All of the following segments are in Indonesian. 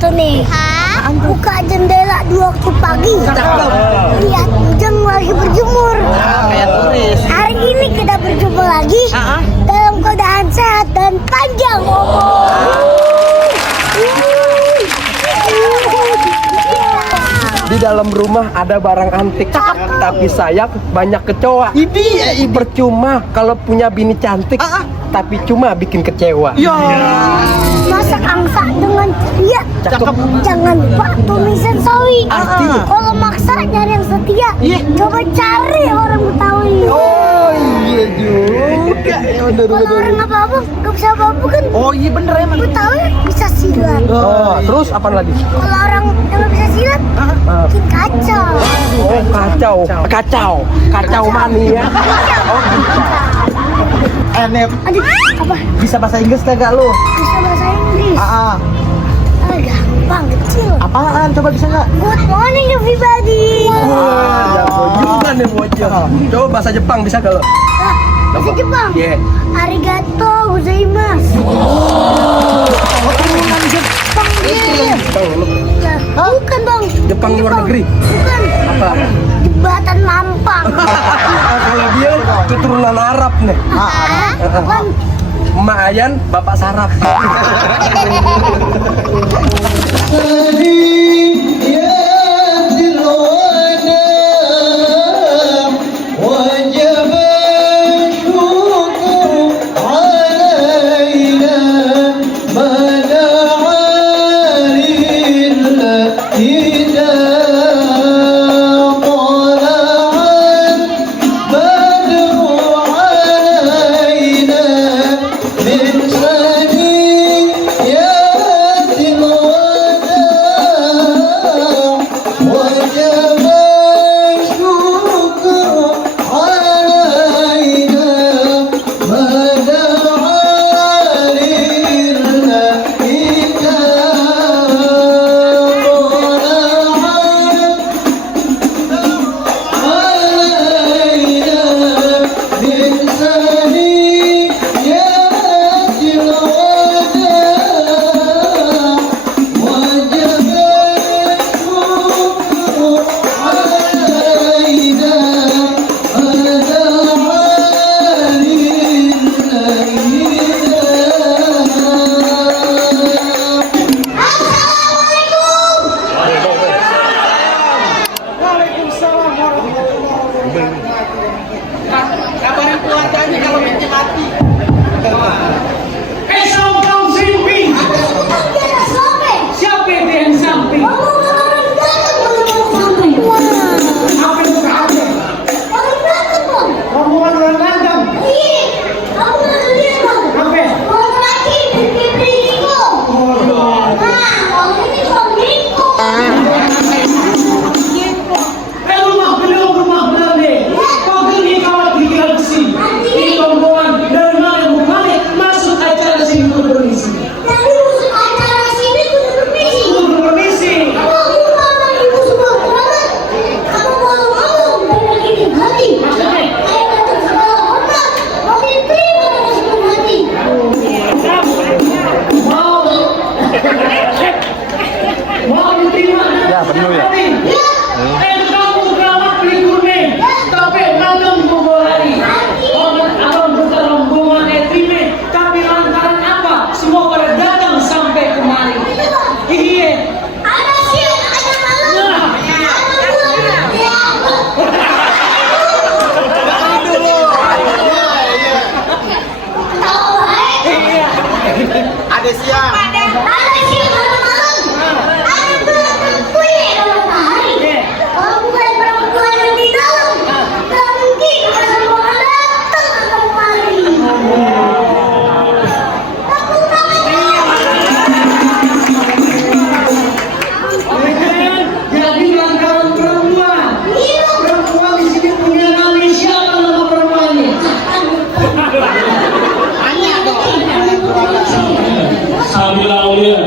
foto nih. Buka jendela 2 waktu pagi. Lihat ujung lagi berjemur. Kayak turis. Hari ini kita berjumpa lagi dalam keadaan sehat dan panjang Di dalam rumah ada barang antik, tapi sayang banyak kecoa. Ini Percuma kalau punya bini cantik, tapi cuma bikin kecewa. Masak angsa dengan ceria. Cakep. Jangan lupa tulisan sawi. Arti? Kalau maksa nyari yang setia, coba cari orang Betawi. Oh iya juga. Ya bener Kalau orang apa-apa gak bisa apa-apa kan. Oh iya bener emang. Betawi bisa silat. Terus apa lagi? Kalau orang yang gak bisa silat, bikin kacau. Oh kacau mania. Nep, Aduh, apa? bisa bahasa Inggris kagak lu? Bisa bahasa Inggris. Gampang, kecil. Apaan? Coba bisa nggak? Good morning everybody. Jago juga nih bocah. Coba bahasa Jepang bisa kalau? Bahasa Jepang. Iya. Arigato gozaimasu. Turunan Jepang dia. Bukan bang. Jepang luar negeri. Bukan. Apa? Jembatan Mampang. Kalau dia keturunan Arab nih. Bukan. Emak Ayan, bapak saraf. Kabarin keluarganya kalau minta mati. Siapa yang samping? Rombongan orang dagang. Rumah beliau nih. Kau gini kawat gigi besi. Ini rombongan dari mana bukan masuk acara sini untuk bermisi. Untuk bermisi. Mau diterima? Ya, penuh ya. Kamu kelawat beli gurme, tapi malam membolari. Abang bukan rombongan etrime, tapi lantaran apa? Semua pada datang sampai kemari. Iya. Ada siang. Kalau bukan perempuan yang di dalam, tak mungkin ada semua orang datang ke kemari. Takut banget. Jadi lantaran perempuan. Perempuan di sini punya nama siapa nama perempuannya? Sabila Aulia.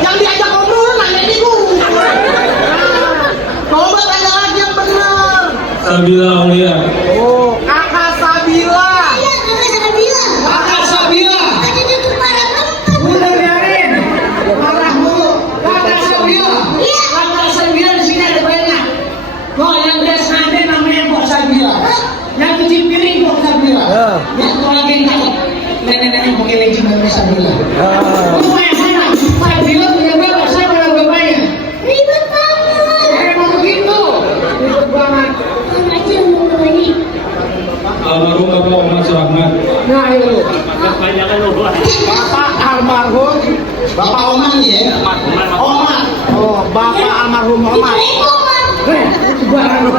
Yang diajak ngobrol nanya di gua. Coba tanya lagi yang benar. Sabila Aulia. Oh, Kakak Sabila. Iya, kakak saya bilang. Kakak Sabila. Tadi itu para perempuan Rahmat Surahmat. Nah, itu. Kebanyakan lu. Bapak almarhum, Bapak Oman ya? Oman. Oh, Bapak almarhum Oman. Itu barang lu.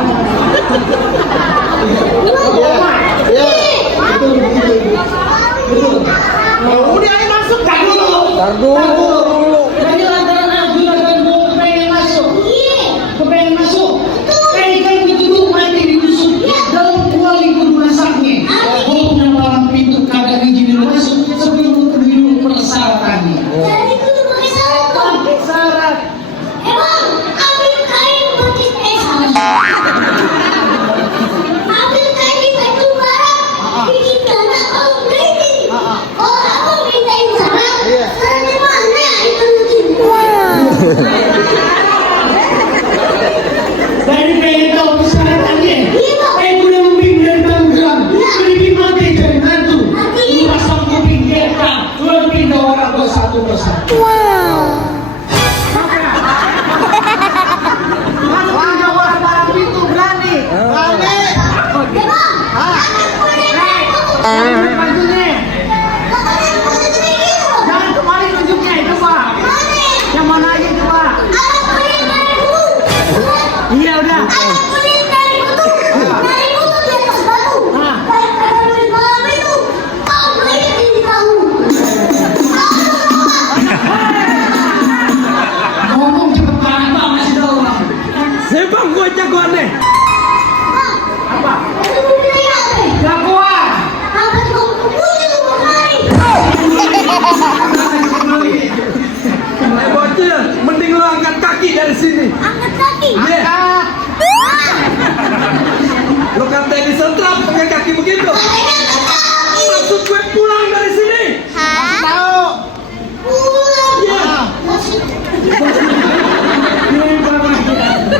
Iya. Betul. Udah ayo masuk. Tar dulu. Jadi lantaran Abdullah dan Bob pengen masuk. Kepengen masuk. Kan dituduh nanti diusut dalam kuali kedurasanya. Bob yang malam pintu kagak izinin masuk sebelum dulu persyaratannya. Jadi itu tuh pakai syarat tuh. Pakai syarat. Emang ambil kain pakai ambil kain di batu bara, bikin tanah kalau berarti. Oh, aku mintain syarat. Syaratnya mana? Itu lucu. Dari pengen tahu persyaratannya. Iya, Pak. Udah membimbing dan tanggung. Sedikit mati jadi hantu. Mati. Lu pasang kuping kita. Lu pindah orang bersatu. Warga barang pintu berani. Berani. Emang, anakku yang kayak gitu. Bajunya. Makanya aku sedih gitu. Jangan kembali tunjuknya itu Pak. Mana? Yang mana aja itu Pak? Anakku yang kayak dulu. Iya udah. Anakku yang dari kutu di atas batu. Kayak ada duit malam itu. Kau beli di tahu. Ngomong cepet banget Pak, masih tahu Pak. Sebang gua jagoannya. Apa? Itu udah ya, Be. Jagoan. Angkat kau putih lu kemari. Bocil, mending lu angkat kaki dari sini. Angkat kaki. Iya. Ah. Lu kata disentrap pakai kaki begitu. Makanya angkat kaki. Maksud gue pulang dari sini. Tahu. Pulang. Iya.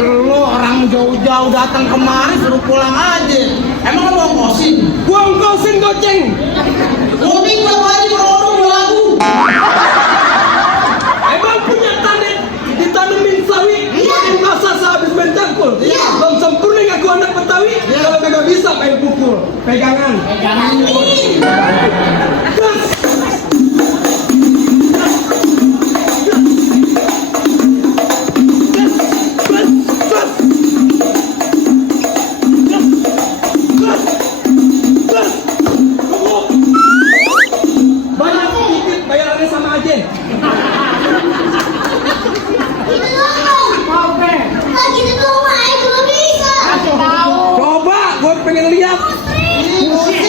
Lu orang jauh-jauh datang kemari suruh pulang aja. Emang lu mau kosin? Gua ongkosin goceng. Mungkin berapa hari berorong lagu. Emang punya tanah ditanemin sawi. Makin masa sehabis main cangkul. Iya. Belum sempurna aku anak Betawi. Kalau kagak bisa main pukul. Pegangan. Gas. Banyak sedikit bayarannya sama aja. Itu doang. Mau Be. Nah, gitu doang mah aku nggak bisa. Coba, gue pengen lihat. Musrik.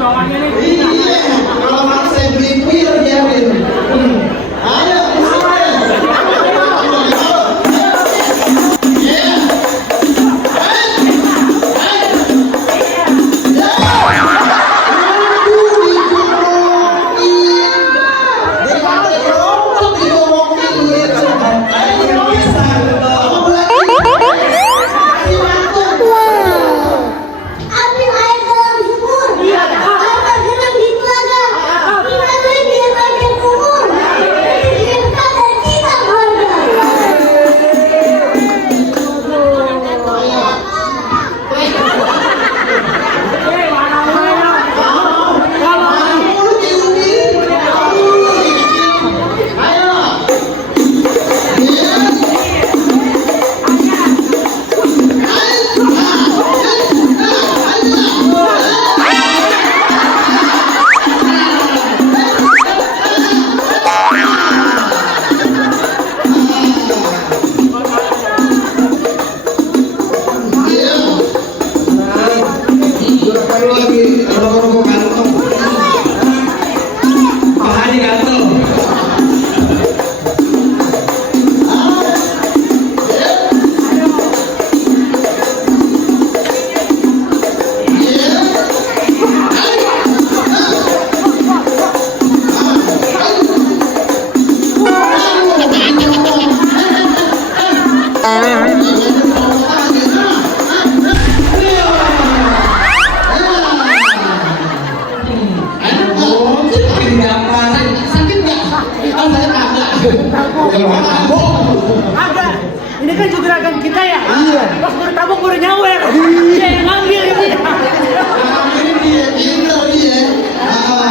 bawahnya nih. Iya, kalau mau saya beli pil biarin. Ayo, Ambil air dalam sumur. Air tergenang di telaga. Dilalui di bagian kubur. Dikirimkan dan kita keluarga. Agak. Ini kan juragan kita ya. Iya. Pas baru tabung baru nyawer. Dia yang ngambil ini. ini dia, pintar dia. Tangan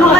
lu.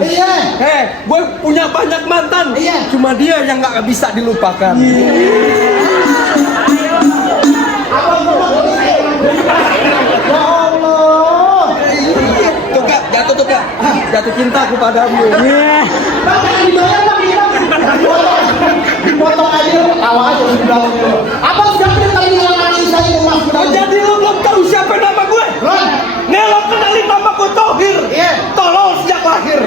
bang. Iya. Gue punya banyak mantan. Iya. Cuma dia yang nggak bisa dilupakan. Ya Allah. Tuh kak, jatuh tuh kak. Jatuh cinta kepadamu. Bang, jangan dibayar bang, ini bang. Dipotong aja, tawa aja sudah. Abang sudah pernah kali ngalamin saya mas. Oh, jadi lo belum tahu siapa nama gue? Ron. Nih lo kenalin nama gue Tohir. Iya. Tolol sejak lahir.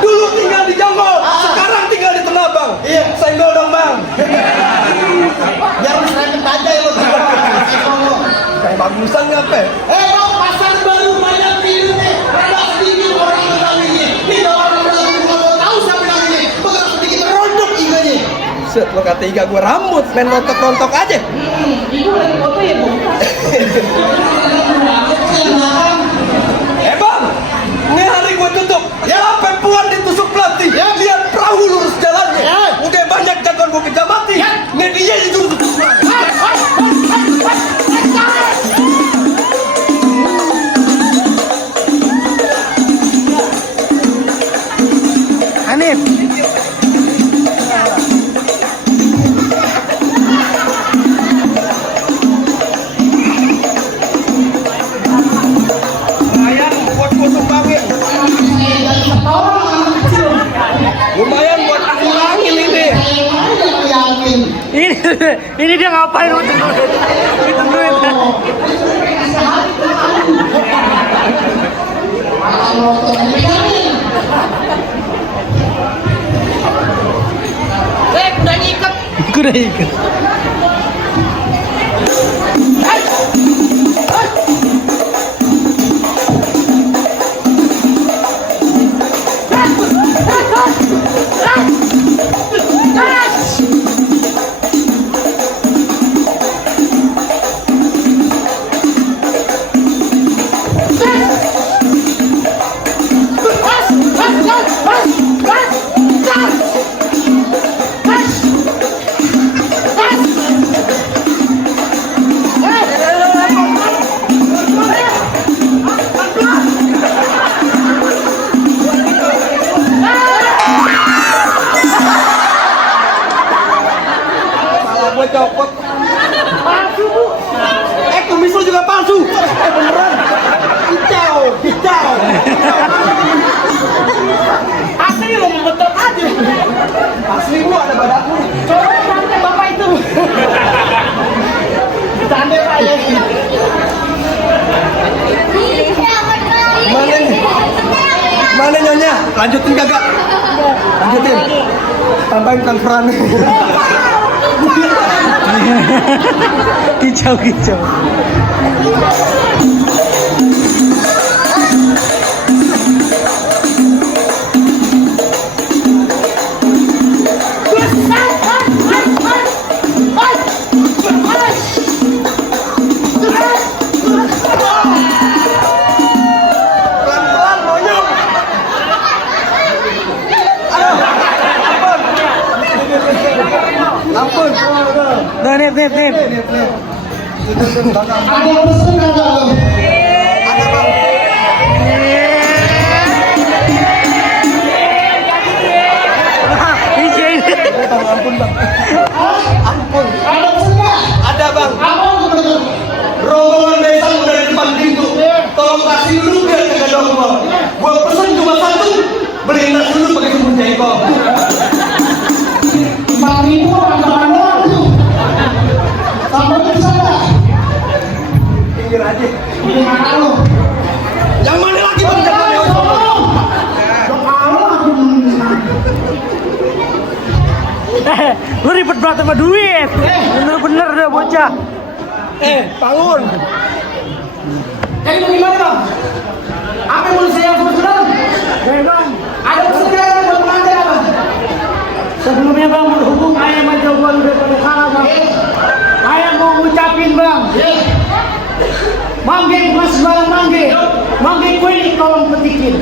Dulu tinggal di Jonggol, sekarang tinggal di Tenabang. Iya. Senggol dong bang. Biar diserempet aja ya lo. Kayak bagusan ngapa? Bang, pasar baru banyak video nih. Banyak sedikit orang namanya. Nih orang mau tahu siapa namanya. Begitu sedikit rontok iganya. Set, lo kata iga gue rambut, main rontok-rontok aja. Ibu lagi foto ya, Bu? Bang, ini hari gue tutup. Sampai puan ditusuk pelatih. Lihat perahu lurus jalannya. Udah banyak jagoan gue kita mati. Nih dia ditusuk. Hanif. Lumayan buat gue sumbangin. Lumayan buat aku ngurangin ini. Ini dia ngapain itu duit? Itu duit. Udah nyikat. Udah nyikat. Salah gue copot. Palsu bu. Kumis lo juga palsu. Beneran. Kicau, kicau. Asli lo membetot aja. Asli bu, ada badanku. Coba sampai bapak itu. Canda pak ya. Mana nih? Mana nyonya? Lanjutin kagak? Lanjutin. Tambahin kankeran. Kicau kicau. Pelan-pelan monyong. Ampun. Nah, nip. Ada yang pesen kagak? Ada bang. Bang, ampun bang. Ampun. Ada pesen nggak? Ada bang. Apa bener? Rombongan besan udah di depan pintu. Tolong kasih dulu biar kagak dongkol. Gua pesen cuma satu. Beliin nasi dulu pakai sumber jengkol. 5.000 orang doang tuh. Tambah bisa nggak? Pinggir aja. Gimana lo? Yang mana lagi bang? Yang mana? Lu ribet banget sama duit. Bener-bener deh bocah. Bangun. Jadi bagaimana bang? Apa yang mau saya sebutkan? Bang, Ada pesen nggak buat pengantin apa? sebelumnya bang berhubung ayah sama jagoan udah pada kalah bang. Ayah mau ngucapin bang. Mangge bukan sembarang mangge. Mangge kue ini tolong petikin.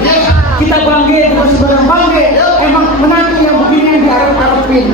Kita bangge bukan sembarang mangge. Emang menantu yang begini yang diharap-harapin.